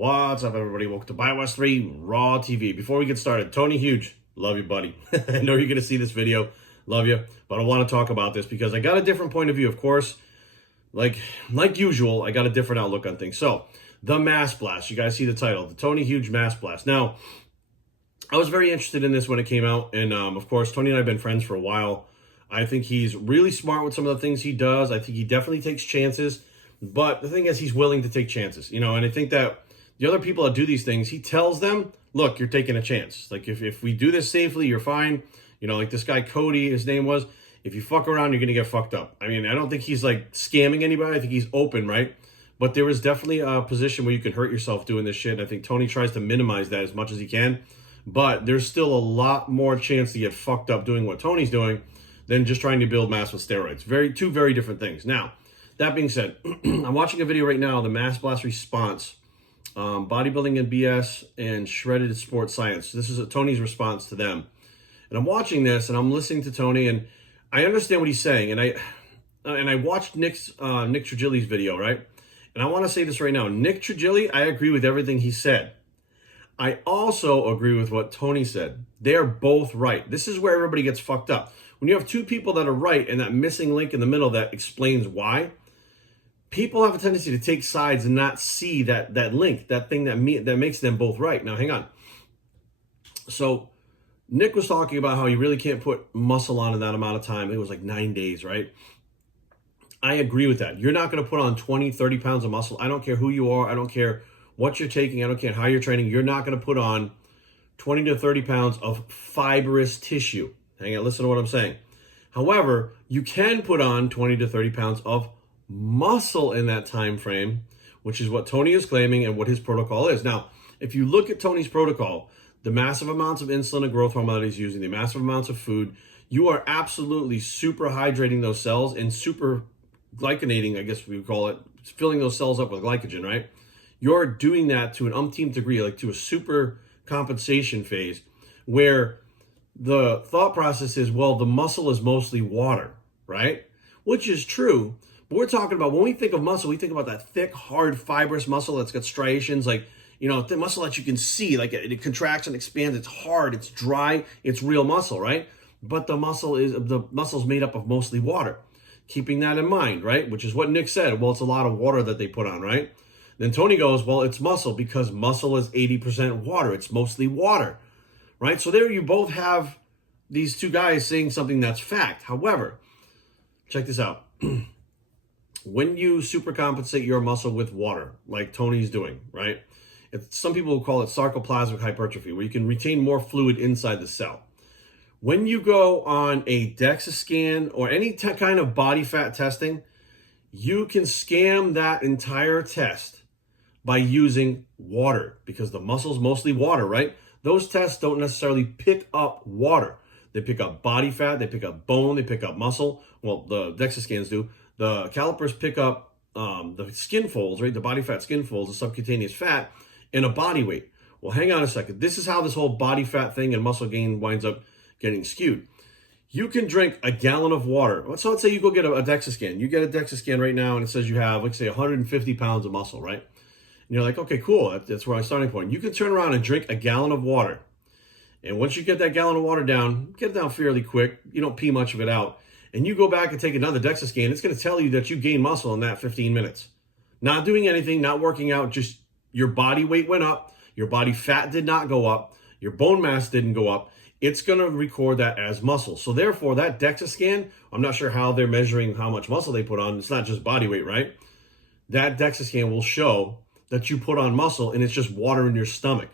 What's up, everybody? Welcome to BioWest 3 Raw TV. Before we get started, Tony Huge, love you, buddy. I know you're going to see this video. Love you. But I want to talk about this because I got a different point of view, of course. Like usual, I got a different outlook on things. So, the Mass Blast. You guys see the title, the Tony Huge Mass Blast. Now, I was very interested in this when it came out. And, of course, Tony and I have been friends for a while. I think he's really smart with some of the things he does. I think he definitely takes chances. But the thing is, he's willing to take chances, and I think that the other people that do these things, he tells them, look, you're taking a chance. Like, if we do this safely, you're fine. Like this guy, Cody, his name was, if you fuck around, you're going to get fucked up. I mean, I don't think he's, like, scamming anybody. I think he's open, right? But there is definitely a position where you can hurt yourself doing this shit. And I think Tony tries to minimize that as much as he can. But there's still a lot more chance to get fucked up doing what Tony's doing than just trying to build mass with steroids. Two very different things. Now, that being said, I'm watching a video right now, the Mass Blast Response, Bodybuilding and BS and Shredded Sports Science. This is Tony's response to them. And I'm watching this, and I'm listening to Tony, and I understand what he's saying. And I watched Nick Trigili's video, right? And I want to say this right now. Nick Trigili, I agree with everything he said. I also agree with what Tony said. They're both right. This is where everybody gets fucked up. When you have two people that are right and that missing link in the middle that explains why, people have a tendency to take sides and not see that link, that thing that makes them both right. Now, hang on. So, Nick was talking about how you really can't put muscle on in that amount of time. It was like 9 days, right? I agree with that. You're not going to put on 20, 30 pounds of muscle. I don't care who you are. I don't care what you're taking. I don't care how you're training. You're not going to put on 20 to 30 pounds of fibrous tissue. Hang on, listen to what I'm saying. However, you can put on 20 to 30 pounds of muscle in that time frame, which is what Tony is claiming and what his protocol is. Now, if you look at Tony's protocol, the massive amounts of insulin and growth hormone that he's using, the massive amounts of food, you are absolutely super hydrating those cells and super glyconating, I guess we would call it, filling those cells up with glycogen, right? You're doing that to an umpteenth degree, like to a super compensation phase, where the thought process is, well, the muscle is mostly water, right? Which is true. But we're talking about, when we think of muscle, we think about that thick, hard, fibrous muscle that's got striations, like, the muscle that you can see, like it contracts and expands. It's hard, it's dry, it's real muscle, right? But the muscle's made up of mostly water. Keeping that in mind, right? Which is what Nick said. Well, it's a lot of water that they put on, right? Then Tony goes, well, it's muscle because muscle is 80% water. It's mostly water, right? So there you both have these two guys saying something that's fact. However, check this out. When you supercompensate your muscle with water, like Tony's doing, right? Some people will call it sarcoplasmic hypertrophy, where you can retain more fluid inside the cell. When you go on a DEXA scan or any kind of body fat testing, you can scam that entire test by using water, because the muscle's mostly water, right? Those tests don't necessarily pick up water. They pick up body fat, they pick up bone, they pick up muscle. Well, the DEXA scans do. The calipers pick up the skin folds, right? The body fat skin folds, the subcutaneous fat, and a body weight. Well, hang on a second. This is how this whole body fat thing and muscle gain winds up getting skewed. You can drink a gallon of water. So let's say you go get a DEXA scan. You get a DEXA scan right now and it says you have, let's say, 150 pounds of muscle, right? And you're like, okay, cool. That's where my starting point. You can turn around and drink a gallon of water. And once you get that gallon of water down, get it down fairly quick. You don't pee much of it out. And you go back and take another DEXA scan, it's going to tell you that you gained muscle in that 15 minutes. Not doing anything, not working out, just your body weight went up, your body fat did not go up, your bone mass didn't go up. It's going to record that as muscle. So therefore, that DEXA scan, I'm not sure how they're measuring how much muscle they put on. It's not just body weight, right? That DEXA scan will show that you put on muscle and it's just water in your stomach.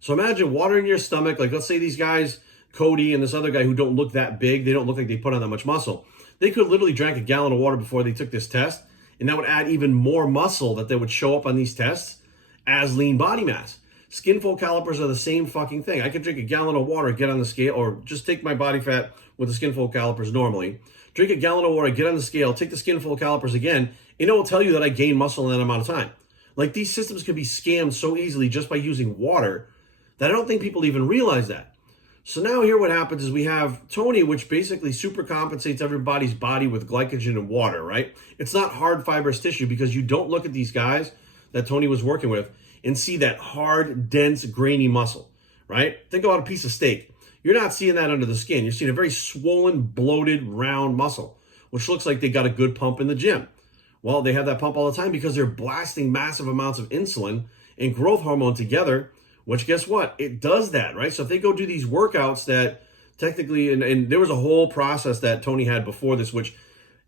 So imagine water in your stomach. Like, let's say these guys, Cody and this other guy who don't look that big, they don't look like they put on that much muscle. They could literally drank a gallon of water before they took this test, and that would add even more muscle that they would show up on these tests as lean body mass. Skin fold calipers are the same fucking thing. I could drink a gallon of water, get on the scale, or just take my body fat with the skin fold calipers normally, drink a gallon of water, get on the scale, take the skin fold calipers again, and it will tell you that I gained muscle in that amount of time. Like, these systems can be scammed so easily just by using water that I don't think people even realize that. So now here what happens is we have Tony, which basically super compensates everybody's body with glycogen and water, right? It's not hard fibrous tissue, because you don't look at these guys that Tony was working with and see that hard, dense, grainy muscle, right? Think about a piece of steak. You're not seeing that under the skin. You're seeing a very swollen, bloated, round muscle, which looks like they got a good pump in the gym. Well, they have that pump all the time because they're blasting massive amounts of insulin and growth hormone together, which guess what? It does that, right? So if they go do these workouts that technically, and there was a whole process that Tony had before this, which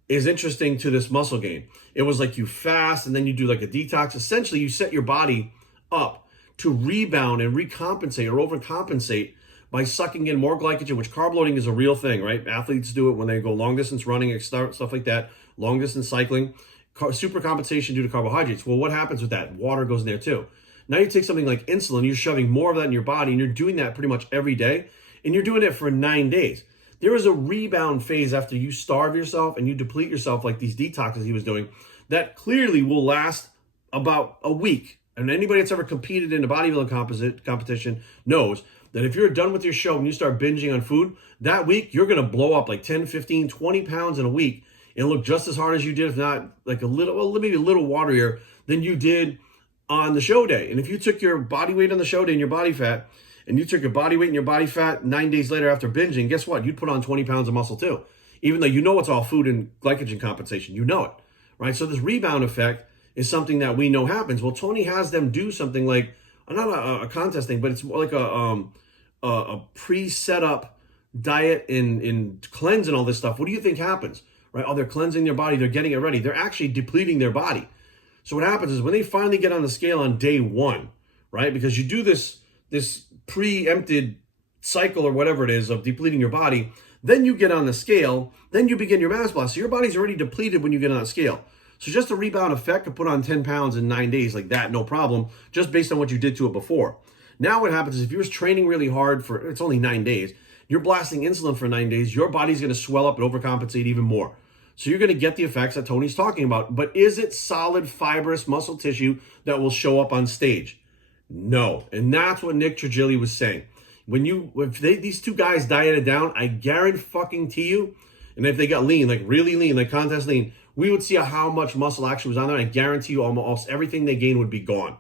is interesting to this muscle gain. It was like you fast and then you do like a detox. Essentially, you set your body up to rebound and recompensate or overcompensate by sucking in more glycogen, which carb loading is a real thing, right? Athletes do it when they go long distance running, stuff like that, long distance cycling, super compensation due to carbohydrates. Well, what happens with that? Water goes in there too. Now you take something like insulin, you're shoving more of that in your body, and you're doing that pretty much every day, and you're doing it for 9 days. There is a rebound phase after you starve yourself and you deplete yourself like these detoxes he was doing that clearly will last about a week. And anybody that's ever competed in a bodybuilding competition knows that if you're done with your show and you start binging on food, that week you're going to blow up like 10, 15, 20 pounds in a week and look just as hard as you did, if not like a little, well, maybe a little waterier than you did on the show day. And if you took your body weight on the show day and your body fat, and you took your body weight and your body fat 9 days later after binging, guess what? You'd put on 20 pounds of muscle too. Even though you know it's all food and glycogen compensation. You know it, right? So this rebound effect is something that we know happens. Well, Tony has them do something like, not a contest thing, but it's more like a pre-set up diet and cleanse and all this stuff. What do you think happens, right? Oh, they're cleansing their body. They're getting it ready. They're actually depleting their body. So what happens is when they finally get on the scale on day one, right? Because you do this preempted cycle or whatever it is of depleting your body, then you get on the scale, then you begin your mass blast. So your body's already depleted when you get on the scale. So just a rebound effect could put on 10 pounds in 9 days like that, no problem, just based on what you did to it before. Now what happens is if you're training really hard for, it's only 9 days, you're blasting insulin for 9 days, your body's going to swell up and overcompensate even more. So you're going to get the effects that Tony's talking about. But is it solid, fibrous muscle tissue that will show up on stage? No. And that's what Nick Trigili was saying. If these two guys dieted down, I guarantee you, and if they got lean, like really lean, like contest lean, we would see how much muscle actually was on there. I guarantee you almost everything they gained would be gone.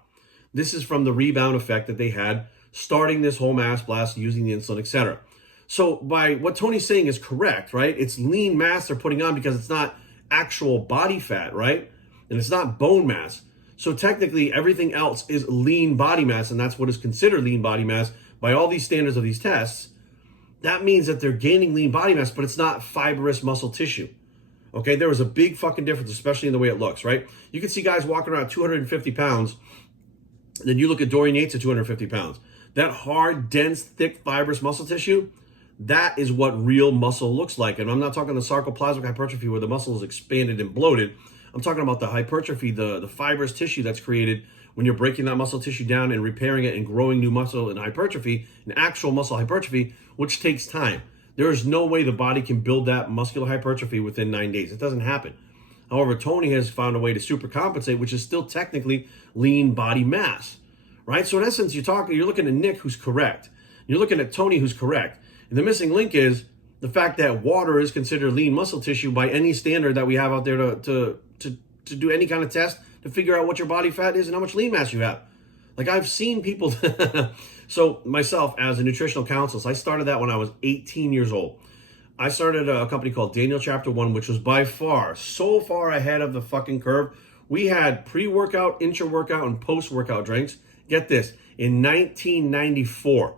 This is from the rebound effect that they had starting this whole mass blast using the insulin, etc. So by what Tony's saying is correct, right? It's lean mass they're putting on because it's not actual body fat, right? And it's not bone mass. So technically everything else is lean body mass, and that's what is considered lean body mass by all these standards of these tests. That means that they're gaining lean body mass, but it's not fibrous muscle tissue. Okay, there was a big fucking difference, especially in the way it looks, right? You can see guys walking around 250 pounds, then you look at Dorian Yates at 250 pounds. That hard, dense, thick, fibrous muscle tissue, that is what real muscle looks like. And I'm not talking the sarcoplasmic hypertrophy where the muscle is expanded and bloated. I'm talking about the hypertrophy, the fibrous tissue that's created when you're breaking that muscle tissue down and repairing it and growing new muscle and hypertrophy, an actual muscle hypertrophy, which takes time. There is no way the body can build that muscular hypertrophy within 9 days. It doesn't happen. However, Tony has found a way to super compensate, which is still technically lean body mass, right? So in essence, you're looking at Nick, who's correct. You're looking at Tony, who's correct. And the missing link is the fact that water is considered lean muscle tissue by any standard that we have out there to do any kind of test to figure out what your body fat is and how much lean mass you have. Like I've seen people, so myself as a nutritional counselor, I started that when I was 18 years old. I started a company called Daniel Chapter 1, which was by far, so far ahead of the fucking curve. We had pre-workout, intra-workout, and post-workout drinks. Get this, in 1994,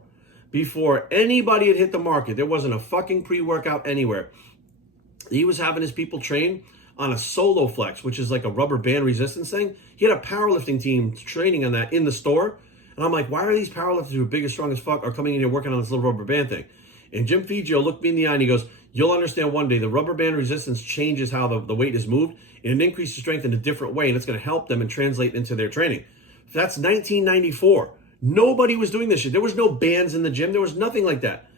before anybody had hit the market, there wasn't a fucking pre-workout anywhere. He was having his people train on a Solo Flex, which is like a rubber band resistance thing. He had a powerlifting team training on that in the store. And I'm like, why are these powerlifters who are big as strong as fuck are coming in here working on this little rubber band thing? And Jim Figio looked me in the eye and he goes, you'll understand one day the rubber band resistance changes how the weight is moved and it increases strength in a different way, and it's going to help them and translate into their training. That's 1994. Nobody was doing this shit. There was no bands in the gym. There was nothing like that.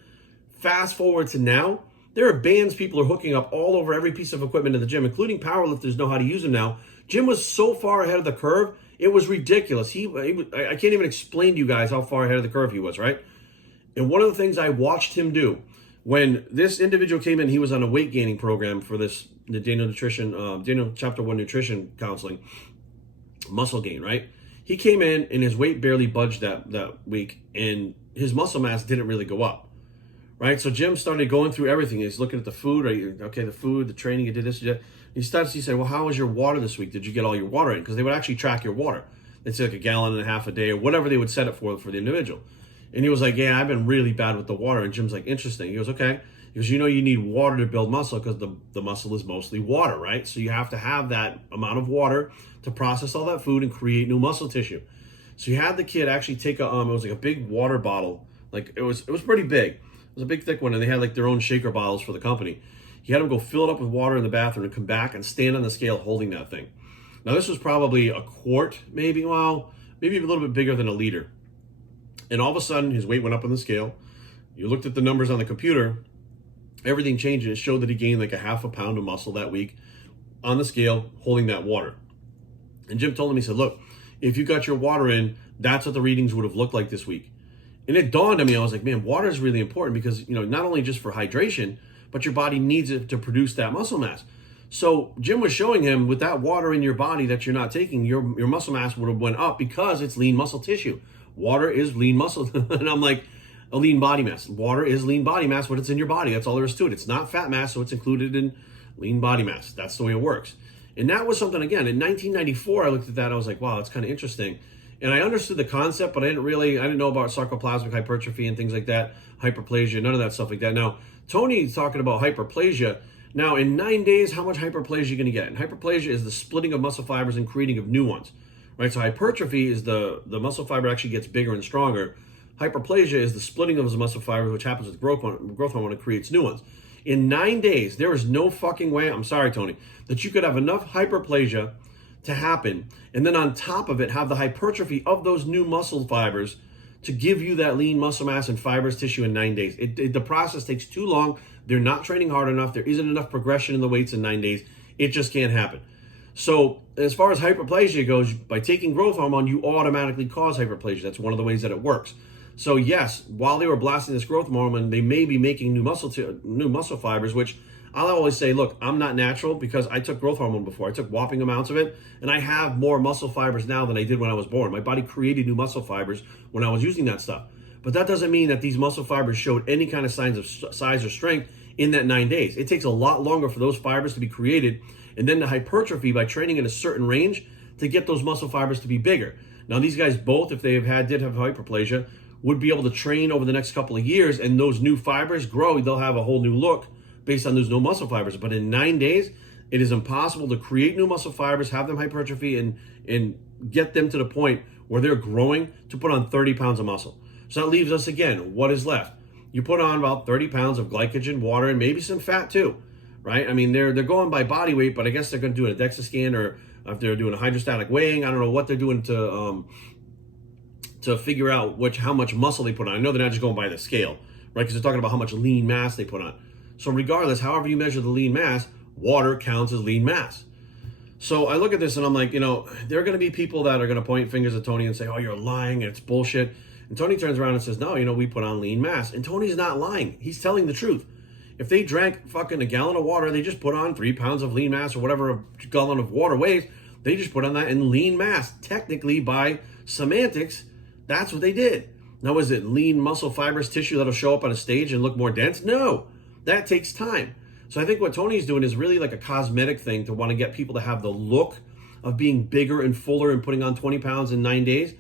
Fast forward to now, there are bands people are hooking up all over every piece of equipment in the gym, including powerlifters know how to use them now. Jim was so far ahead of the curve, it was ridiculous. I can't even explain to you guys how far ahead of the curve he was, right? And one of the things I watched him do when this individual came in, he was on a weight gaining program for the Daniel Chapter 1 nutrition counseling, muscle gain, right? He came in and his weight barely budged that week, and his muscle mass didn't really go up. Right? So Jim started going through everything. He's looking at the food, right? Okay, the food, the training, you did this, you did that. He said, well, how was your water this week? Did you get all your water in? Because they would actually track your water. They'd say like 1.5 gallons a day or whatever they would set it for the individual. And he was like, yeah, I've been really bad with the water. And Jim's like, interesting. He goes, okay. He goes, you need water to build muscle because the muscle is mostly water, right? So you have to have that amount of water to process all that food and create new muscle tissue. So you had the kid actually take it was like a big water bottle. Like it was pretty big. It was a big thick one, and they had like their own shaker bottles for the company. He had him go fill it up with water in the bathroom and come back and stand on the scale holding that thing. Now this was probably a quart, maybe a little bit bigger than a liter. And all of a sudden his weight went up on the scale. You looked at the numbers on the computer, everything changed, and it showed that he gained like 0.5 pound of muscle that week on the scale holding that water. And Jim told him, he said, look, if you got your water in, that's what the readings would have looked like this week. And it dawned on me, I was like, man, water is really important because, not only just for hydration, but your body needs it to produce that muscle mass. So Jim was showing him with that water in your body that you're not taking, your muscle mass would have went up because it's lean muscle tissue. Water is lean muscle. And I'm like, a lean body mass. Water is lean body mass, but it's in your body. That's all there is to it. It's not fat mass, so it's included in lean body mass. That's the way it works. And that was something, again, in 1994, I looked at that, I was like, wow, that's kind of interesting. And I understood the concept, but I didn't know about sarcoplasmic hypertrophy and things like that, hyperplasia, none of that stuff like that. Now, Tony's talking about hyperplasia. Now, in 9 days, how much hyperplasia are you going to get? And hyperplasia is the splitting of muscle fibers and creating of new ones, right? So hypertrophy is the muscle fiber actually gets bigger and stronger. Hyperplasia is the splitting of those muscle fibers, which happens with growth hormone and creates new ones. In 9 days, there is no fucking way, I'm sorry, Tony, that you could have enough hyperplasia to happen, and then on top of it, have the hypertrophy of those new muscle fibers to give you that lean muscle mass and fibrous tissue in 9 days. The process takes too long. They're not training hard enough. There isn't enough progression in the weights in 9 days. It just can't happen. So as far as hyperplasia goes, by taking growth hormone, you automatically cause hyperplasia. That's one of the ways that it works. So yes, while they were blasting this growth hormone, they may be making new muscle fibers, which I'll always say, look, I'm not natural because I took growth hormone before. I took whopping amounts of it, and I have more muscle fibers now than I did when I was born. My body created new muscle fibers when I was using that stuff. But that doesn't mean that these muscle fibers showed any kind of signs of size or strength in that 9 days. It takes a lot longer for those fibers to be created, and then the hypertrophy by training in a certain range to get those muscle fibers to be bigger. Now, these guys both, if they did have hyperplasia, would be able to train over the next couple of years, and those new fibers grow. They'll have a whole new look based on those new muscle fibers. But in 9 days, it is impossible to create new muscle fibers, have them hypertrophy, and get them to the point where they're growing to put on 30 pounds of muscle. So that leaves us, again, what is left? You put on about 30 pounds of glycogen, water, and maybe some fat too, right? I mean, they're going by body weight, but I guess they're going to do a DEXA scan, or if they're doing a hydrostatic weighing, I don't know what they're doing to figure out how much muscle they put on. I know they're not just going by the scale, right? Because they're talking about how much lean mass they put on. So regardless, however you measure the lean mass, water counts as lean mass. So I look at this and I'm like, there are going to be people that are going to point fingers at Tony and say, oh, you're lying, and it's bullshit. And Tony turns around and says, no, we put on lean mass. And Tony's not lying. He's telling the truth. If they drank fucking 1 gallon of water, they just put on 3 pounds of lean mass, or whatever a gallon of water weighs. They just put on that in lean mass. Technically, by semantics, that's what they did. Now, is it lean muscle fibrous tissue that'll show up on a stage and look more dense? No, that takes time. So I think what Tony's doing is really like a cosmetic thing to want to get people to have the look of being bigger and fuller and putting on 20 pounds in 9 days.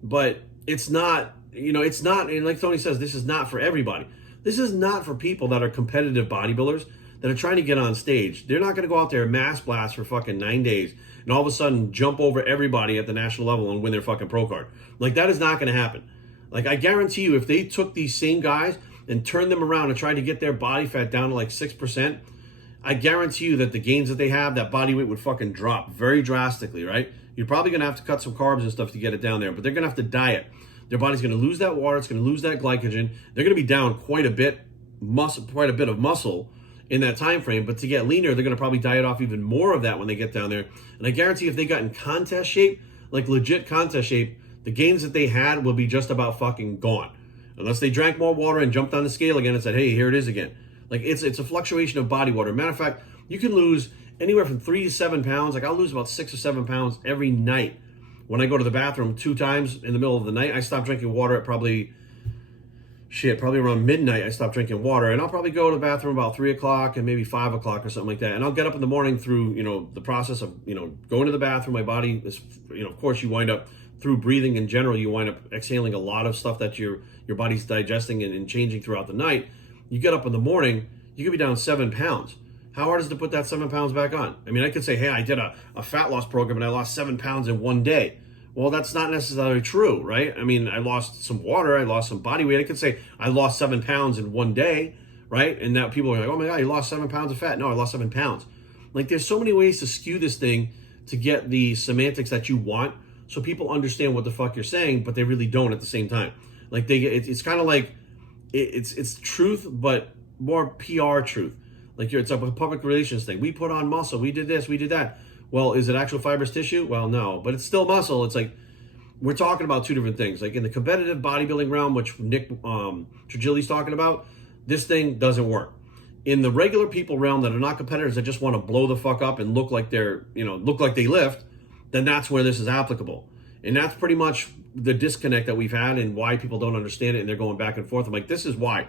But it's not, it's not, and like Tony says, this is not for everybody. This is not for people that are competitive bodybuilders that are trying to get on stage. They're not going to go out there and mass blast for fucking 9 days and all of a sudden jump over everybody at the national level and win their fucking pro card. Like, that is not going to happen. Like, I guarantee you, if they took these same guys and turned them around and tried to get their body fat down to like 6%, I guarantee you that the gains that they have, that body weight would fucking drop very drastically, right? You're probably going to have to cut some carbs and stuff to get it down there, but they're going to have to diet. Their body's going to lose that water. It's going to lose that glycogen. They're going to be down quite a bit of muscle in that time frame, but to get leaner, they're going to probably diet off even more of that when they get down there. And I guarantee if they got in contest shape, like legit contest shape, the gains that they had will be just about fucking gone. Unless they drank more water and jumped on the scale again and said, hey, here it is again. Like, it's a fluctuation of body water. Matter of fact, you can lose anywhere from 3 to 7 pounds. Like, I'll lose about 6 or 7 pounds every night when I go to the bathroom 2 times in the middle of the night, I stop drinking water at probably around midnight. I stop drinking water, and I'll probably go to the bathroom about 3 o'clock and maybe 5 o'clock or something like that. And I'll get up in the morning through, the process of, going to the bathroom. My body is, of course you wind up through breathing in general, you wind up exhaling a lot of stuff that your body's digesting and changing throughout the night. You get up in the morning, you could be down 7 pounds. How hard is it to put that 7 pounds back on? I mean, I could say, hey, I did a fat loss program and I lost 7 pounds in one day. Well, that's not necessarily true, right? I mean, I lost some water, I lost some body weight. I could say I lost 7 pounds in one day, right? And now people are like, oh my God, you lost 7 pounds of fat. No, I lost 7 pounds. Like, there's so many ways to skew this thing to get the semantics that you want so people understand what the fuck you're saying, but they really don't at the same time. Like, it's kind of like, it's truth, but more PR truth. Like, it's a public relations thing. We put on muscle. We did this. We did that. Well, is it actual fibrous tissue? Well, no. But it's still muscle. It's like, we're talking about two different things. Like, in the competitive bodybuilding realm, which Nick Trigili's talking about, this thing doesn't work. In the regular people realm that are not competitors, that just want to blow the fuck up and look like look like they lift, then that's where this is applicable. And that's pretty much the disconnect that we've had and why people don't understand it, and they're going back and forth. I'm like, this is why.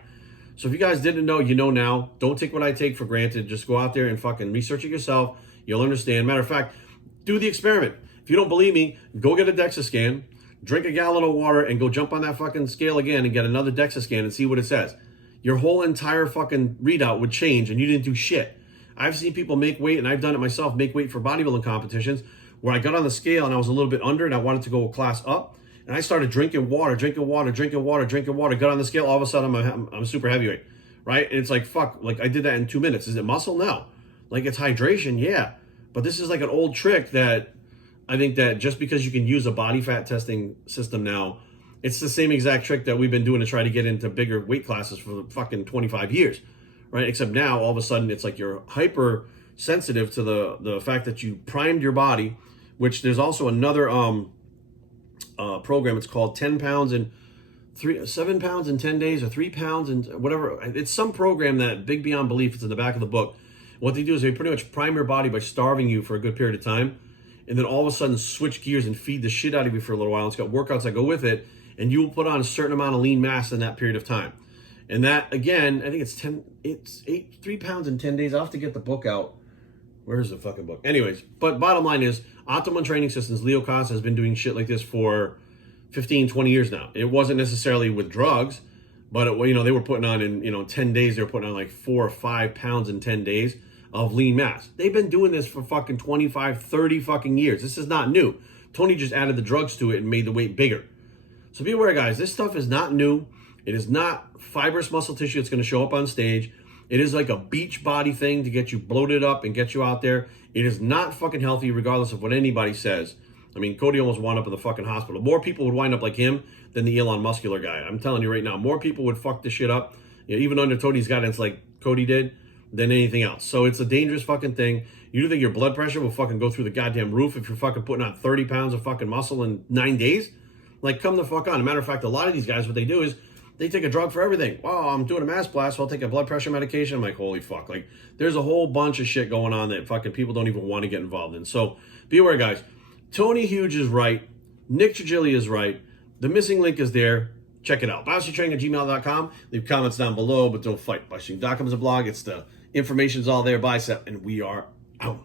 So if you guys didn't know, you know now. Don't take what I take for granted. Just go out there and fucking research it yourself. You'll understand. Matter of fact, do the experiment. If you don't believe me, go get a DEXA scan, drink a gallon of water, and go jump on that fucking scale again and get another DEXA scan and see what it says. Your whole entire fucking readout would change and you didn't do shit. I've seen people make weight, and I've done it myself, make weight for bodybuilding competitions, where I got on the scale and I was a little bit under and I wanted to go a class up. And I started drinking water, got on the scale, all of a sudden I'm a super heavyweight, right? And it's like, fuck, like I did that in 2 minutes. Is it muscle? No. Like, it's hydration, yeah. But this is like an old trick that I think that just because you can use a body fat testing system now, it's the same exact trick that we've been doing to try to get into bigger weight classes for fucking 25 years, right? Except now, all of a sudden, it's like you're hyper sensitive to the fact that you primed your body, which there's also another program. It's called 7 pounds in 10 days, or 3 pounds and whatever. It's some program that big beyond belief. It's in the back of the book. What they do is they pretty much prime your body by starving you for a good period of time, and then all of a sudden switch gears and feed the shit out of you for a little while. It's got workouts that go with it, and you will put on a certain amount of lean mass in that period of time. And that, again, I think it's 3 pounds in 10 days. I'll have to get the book out. Where's the fucking book? Anyways, but bottom line is, Optimum Training Systems, Leo Costa, has been doing shit like this for 15, 20 years now. It wasn't necessarily with drugs, but they were putting on in 10 days, they were putting on like 4 or 5 pounds in 10 days of lean mass. They've been doing this for fucking 25, 30 fucking years. This is not new. Tony just added the drugs to it and made the weight bigger. So be aware, guys, this stuff is not new. It is not fibrous muscle tissue that's going to show up on stage. It is like a beach body thing to get you bloated up and get you out there. It is not fucking healthy, regardless of what anybody says. I mean, Cody almost wound up in the fucking hospital. More people would wind up like him than the Elon Muscular guy. I'm telling you right now, more people would fuck this shit up, even under Tony's guidance like Cody did, than anything else. So it's a dangerous fucking thing. You think your blood pressure will fucking go through the goddamn roof if you're fucking putting on 30 pounds of fucking muscle in 9 days? Like, come the fuck on. As a matter of fact, a lot of these guys, what they do is they take a drug for everything. Wow, I'm doing a mass blast, so I'll take a blood pressure medication. I'm like, holy fuck. Like, there's a whole bunch of shit going on that fucking people don't even want to get involved in. So be aware, guys. Tony Huge is right. Nick Trigili is right. The missing link is there. Check it out. BioStrengthTraining@gmail.com. Leave comments down below, but don't fight. BioStrength.com is a blog. It's the information's all there, Bicep, and we are out.